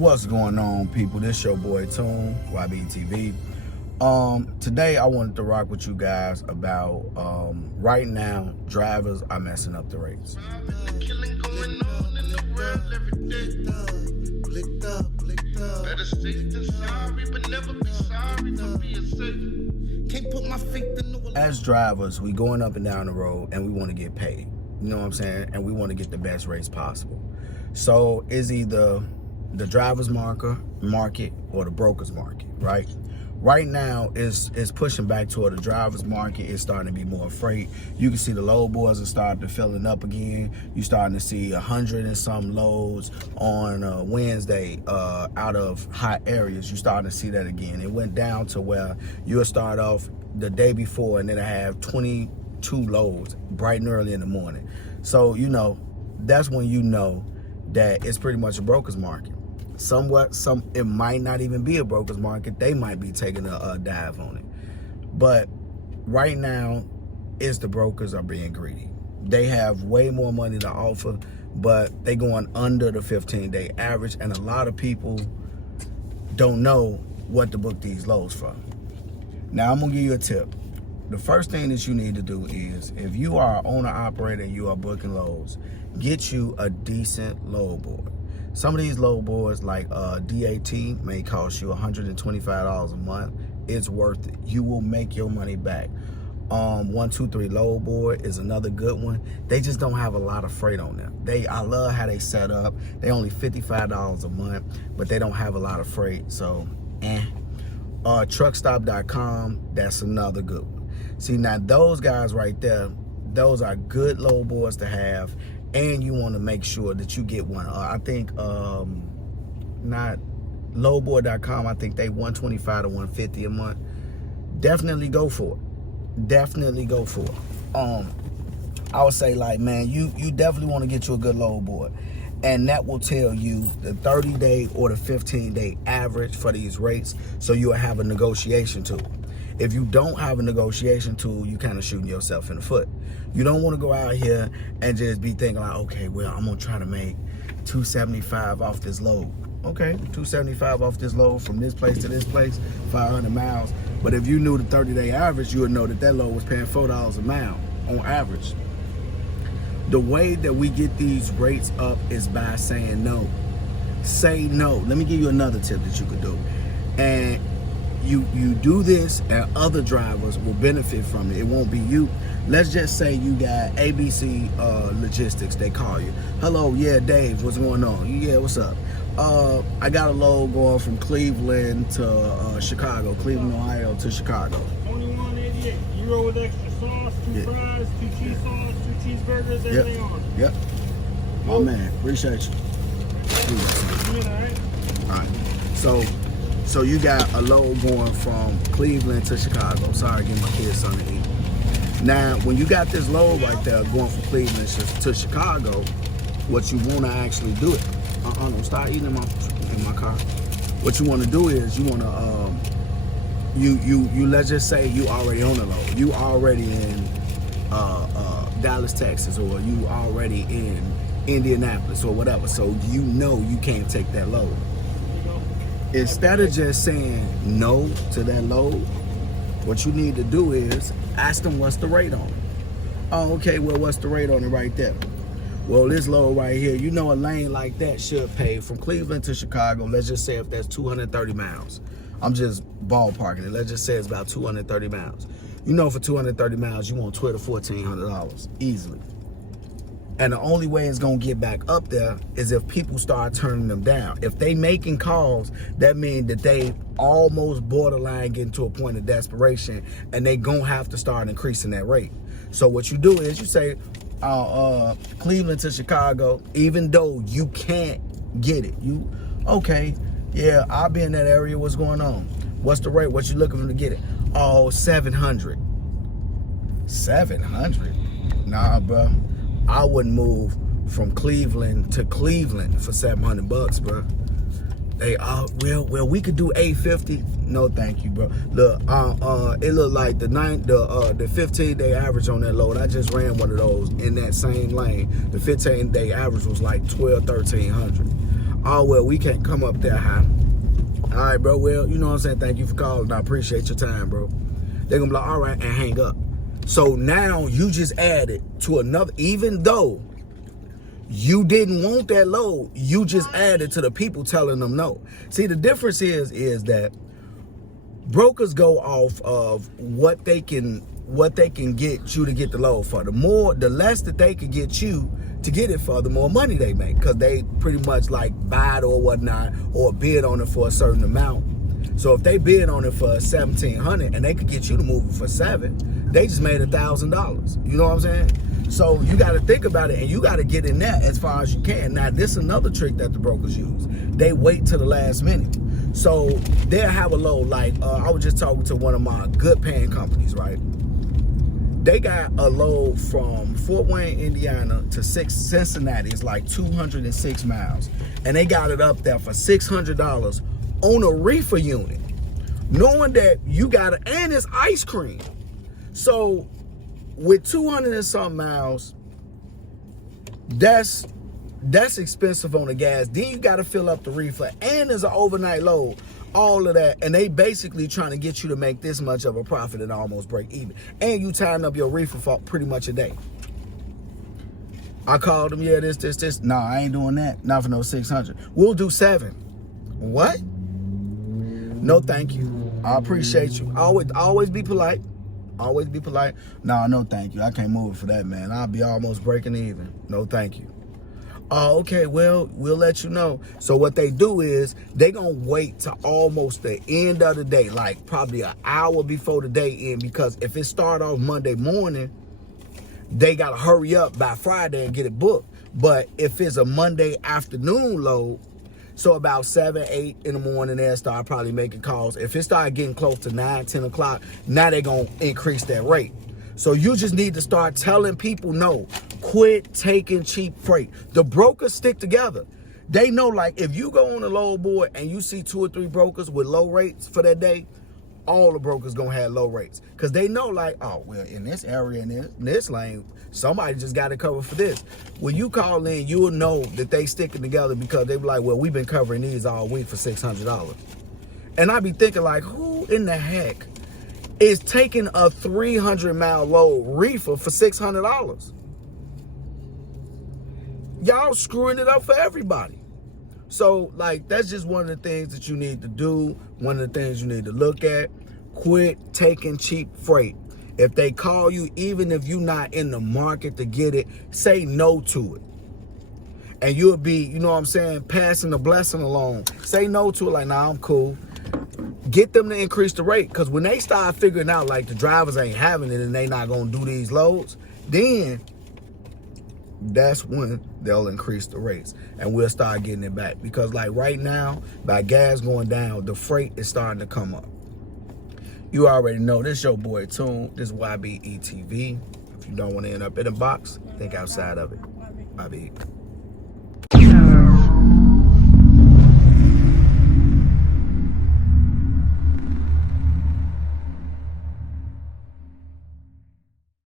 What's going on, people? This your boy Tune, Y.B.E.T.V. Today I wanted to rock with you guys about right now drivers are messing up the rates. As drivers, we going up and down the road and we want to get paid. You know what I'm saying? And we want to get the best rates possible. So it's either the driver's market or the broker's market, right? Right now, it's pushing back toward the driver's market. It's starting to be more freight. You can see the load boards are starting to filling up again. You're starting to see 100 and some loads on Wednesday out of hot areas. You're starting to see that again. It went down to where you'll start off the day before and then I have 22 loads bright and early in the morning. So, you know, that's when you know that it's pretty much a broker's market. It might not even be a broker's market. They might be taking a dive on it. But right now, it's the brokers are being greedy. They have way more money to offer, but they going under the 15-day average, and a lot of people don't know what to book these loads for. Now, I'm gonna give you a tip. The first thing that you need to do is, if you are an owner-operator and you are booking loads, get you a decent load board. Some of these load boards like DAT may cost you $125 a month. It's worth it. You will make your money back. 123 load board is another good one. They just don't have a lot of freight on them. I love how they set up. They only $55 a month, but they don't have a lot of freight. So, truckstop.com, that's another good one. See, now those guys right there, those are good load boards to have. And you want to make sure that you get one. I think not lowboard.com. I think they $125 to $150 a month. Definitely go for it. Definitely go for it. I would say, like, man, you definitely want to get you a good load board, and that will tell you the 30-day or the 15-day average for these rates, so you'll have a negotiation tool. If you don't have a negotiation tool, you kind of shooting yourself in the foot. You don't want to go out here and just be thinking like, okay, well, I'm gonna try to make $275 off this load. Okay, $275 off this load from this place to this place, 500 miles. But if you knew the 30-day average, you would know that that load was paying $4 a mile on average. The way that we get these rates up is by saying no. Say no. Let me give you another tip that you could do. And you do this and other drivers will benefit from it. It won't be you. Let's just say you got ABC Logistics. They call you. Hello, yeah, Dave, what's going on? Yeah, what's up? I got a load going from Cleveland to Chicago, Cleveland, Ohio to Chicago. $21.88. Euro with extra sauce, two fries, 2 cheese sauce, 2 cheeseburgers, everything on it. Yep. My man, appreciate you. All right. So you got a load going from Cleveland to Chicago. Sorry, getting my kids something to eat. Now, when you got this load right there going from Cleveland to Chicago, what you want to actually do it. Don't start eating in my car. What you want to do is you want to you let's just say you already on the load. You already in Dallas, Texas, or you already in Indianapolis or whatever. So you know you can't take that load. Instead of just saying no to that load, what you need to do is ask them what's the rate on it. Oh, okay, well, what's the rate on it right there? Well, this load right here, you know, a lane like that should pay from Cleveland to Chicago. Let's just say if that's 230 miles. I'm just ballparking it. Let's just say it's about 230 miles. You know, for 230 miles, you want $1,200 to $1,400 easily. And the only way it's gonna get back up there is if people start turning them down. If they making calls, that means that they almost borderline getting to a point of desperation, and they gonna have to start increasing that rate. So what you do is you say, Cleveland to Chicago, even though you can't get it. Okay, yeah, I'll be in that area, what's going on? What's the rate? What you looking for to get it? Oh, 700. 700? Nah, bro. I wouldn't move from Cleveland to Cleveland for $700, bro. They well, we could do 850. No, thank you, bro. Look, it looked like the 15-day average on that load. I just ran one of those in that same lane. The 15-day average was like 1,200, 1,300. Oh, well, we can't come up that high. All right, bro. Well, you know what I'm saying? Thank you for calling. I appreciate your time, bro. They're going to be like, all right, and hang up. So now you just added to another, even though you didn't want that load, you just added to the people telling them no. See, the difference is that brokers go off of what they can get you to get the load for. The less that they can get you to get it for, the more money they make, because they pretty much like buy it or whatnot, or bid on it for a certain amount. So if they bid on it for $1,700 and they could get you to move it for $7,000, they just made $1,000. You know what I'm saying? So you got to think about it, and you got to get in there as far as you can. Now, this is another trick that the brokers use. They wait till the last minute. So they'll have a load, like I was just talking to one of my good paying companies, right? They got a load from Fort Wayne, Indiana to Cincinnati. It's like 206 miles. And they got it up there for $600 on a reefer unit, knowing that you got it, and it's ice cream. So with 200 and some miles, that's expensive on the gas. Then you got to fill up the reefer, and there's an overnight load, all of that. And they basically trying to get you to make this much of a profit and almost break even. And you tying up your reefer for pretty much a day. I called them, yeah, this. No, I ain't doing that. Not for no 600. We'll do 7. What? No, thank you. I appreciate you. Always be polite. Always be polite. No, thank you. I can't move it for that, man. I'll be almost breaking even. No, thank you. Oh, okay, well, we'll let you know. So what they do is they gonna wait to almost the end of the day, like probably an hour before the day end, because if it start off Monday morning, they gotta hurry up by Friday and get it booked. But if it's a Monday afternoon load, so about 7, 8 in the morning, they'll start probably making calls. If it start getting close to 9, 10 o'clock, now they're gonna increase that rate. So you just need to start telling people no. Quit taking cheap freight. The brokers stick together. They know, like, if you go on a load board and you see 2 or 3 brokers with low rates for that day, all the brokers gonna have low rates. Because they know, like, oh, well, in this area, in this lane, somebody just got it covered for this. When you call in, you will know that they sticking together, because they be like, well, we've been covering these all week for $600. And I be thinking, like, who in the heck is taking a 300-mile load reefer for $600? Y'all screwing it up for everybody. So, like, that's just one of the things that you need to do. One of the things you need to look at. Quit taking cheap freight. If they call you, even if you're not in the market to get it, say no to it. And you'll be, you know what I'm saying, passing the blessing along. Say no to it, like, nah, I'm cool. Get them to increase the rate, because when they start figuring out, like, the drivers ain't having it and they not going to do these loads, then that's when they'll increase the rates and we'll start getting it back. Because, like, right now, by gas going down, the freight is starting to come up. You already know, this your boy Tune. This is Y.B.E.T.V. If you don't want to end up in a box, think outside of it. Y.B.E.T.V.